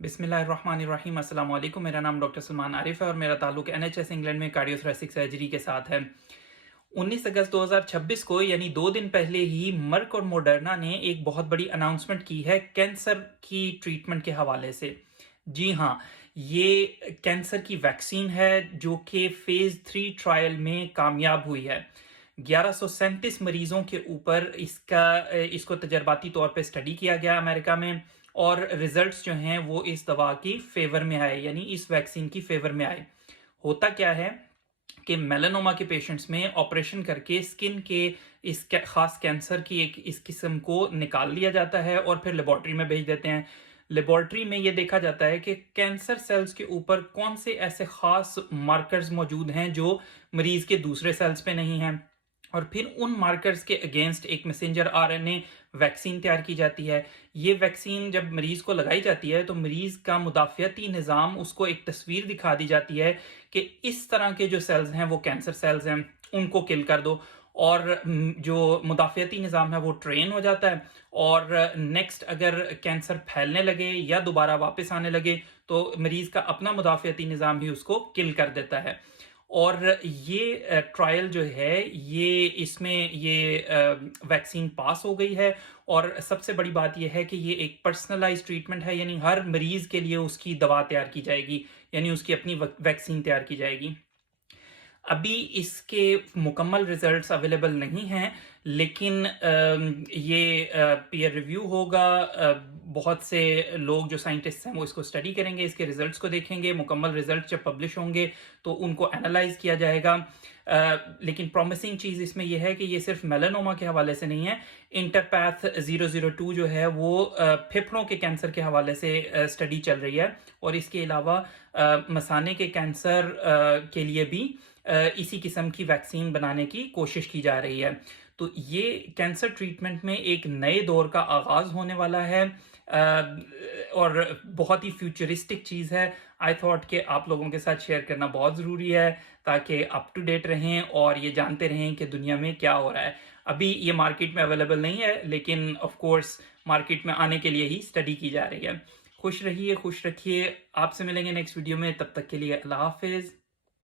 बिस्मिल्लाहिर्रहमानिर्रहीम। अस्सलाम वालेकुम। मेरा नाम डॉक्टर सलमान आरिफ है और मेरा ताल्लुक एनएचएस इंग्लैंड में कार्डियोथोरेसिक सर्जरी के साथ है। 19 अगस्त 2026 को यानी 2 दिन पहले ही मर्क और मोडर्ना ने एक बहुत बड़ी अनाउंसमेंट की है कैंसर की ट्रीटमेंट के हवाले से। जी हाँ, ये कैंसर की वैक्सीन है जो कि फेज 3 ट्रायल में कामयाब हुई है। 1137 मरीजों के ऊपर इसको तजर्बाती तौर पे स्टडी किया गया अमेरिका में, और रिजल्ट्स जो हैं वो इस दवा की फेवर में आए, यानी इस वैक्सीन की फेवर में आए। होता क्या है कि मेलानोमा के पेशेंट्स में ऑपरेशन करके स्किन के इस खास कैंसर की एक इस किस्म को निकाल लिया जाता है और फिर लेबॉर्ट्री में भेज देते हैं। लेबॉर्ट्री में ये देखा जाता है कि कैंसर सेल्स के ऊपर कौन से ऐसे खास मार्कर्स मौजूद हैं जो मरीज के दूसरे सेल्स पे नहीं हैं, और फिर उन मार्कर्स के अगेंस्ट एक मैसेंजर आरएनए वैक्सीन तैयार की जाती है। ये वैक्सीन जब मरीज को लगाई जाती है तो मरीज का मुदाफ़ियती निज़ाम उसको एक तस्वीर दिखा दी जाती है कि इस तरह के जो सेल्स हैं वो कैंसर सेल्स हैं, उनको किल कर दो। और जो मुदाफ़ियती निज़ाम है वो ट्रेन हो जाता है, और नेक्स्ट अगर कैंसर फैलने लगे या दोबारा वापस आने लगे तो मरीज का अपना मुदाफ़ियती निज़ाम भी उसको किल कर देता है। और ये ट्रायल जो है ये इसमें ये वैक्सीन पास हो गई है। और सबसे बड़ी बात यह है कि ये एक पर्सनलाइज्ड ट्रीटमेंट है, यानी हर मरीज के लिए उसकी दवा तैयार की जाएगी, यानी उसकी अपनी वैक्सीन तैयार की जाएगी। अभी इसके मुकम्मल रिजल्ट्स अवेलेबल नहीं हैं, लेकिन ये पीयर रिव्यू होगा। बहुत से लोग जो साइंटिस्ट हैं वो इसको स्टडी करेंगे, इसके रिजल्ट्स को देखेंगे। मुकम्मल रिजल्ट जब पब्लिश होंगे तो उनको एनालाइज किया जाएगा। लेकिन प्रॉमिसिंग चीज़ इसमें यह है कि ये सिर्फ मेलानोमा के हवाले से नहीं है। इंटरपैथ 002 जो है वो फेफड़ों के कैंसर के हवाले से स्टडी चल रही है, और इसके अलावा मसाने के कैंसर के लिए भी इसी किस्म की वैक्सीन बनाने की कोशिश की जा रही है। तो ये कैंसर ट्रीटमेंट में एक नए दौर का आगाज़ होने वाला है, और बहुत ही फ्यूचरिस्टिक चीज़ है। आई थॉट कि आप लोगों के साथ शेयर करना बहुत ज़रूरी है ताकि अप टू डेट रहें और ये जानते रहें कि दुनिया में क्या हो रहा है। अभी ये मार्केट में अवेलेबल नहीं है, लेकिन ऑफ कोर्स मार्केट में आने के लिए ही स्टडी की जा रही है। खुश रहिए, खुश रखिए। आपसे मिलेंगे नेक्स्ट वीडियो में, तब तक के लिए अल्लाह हाफिज़।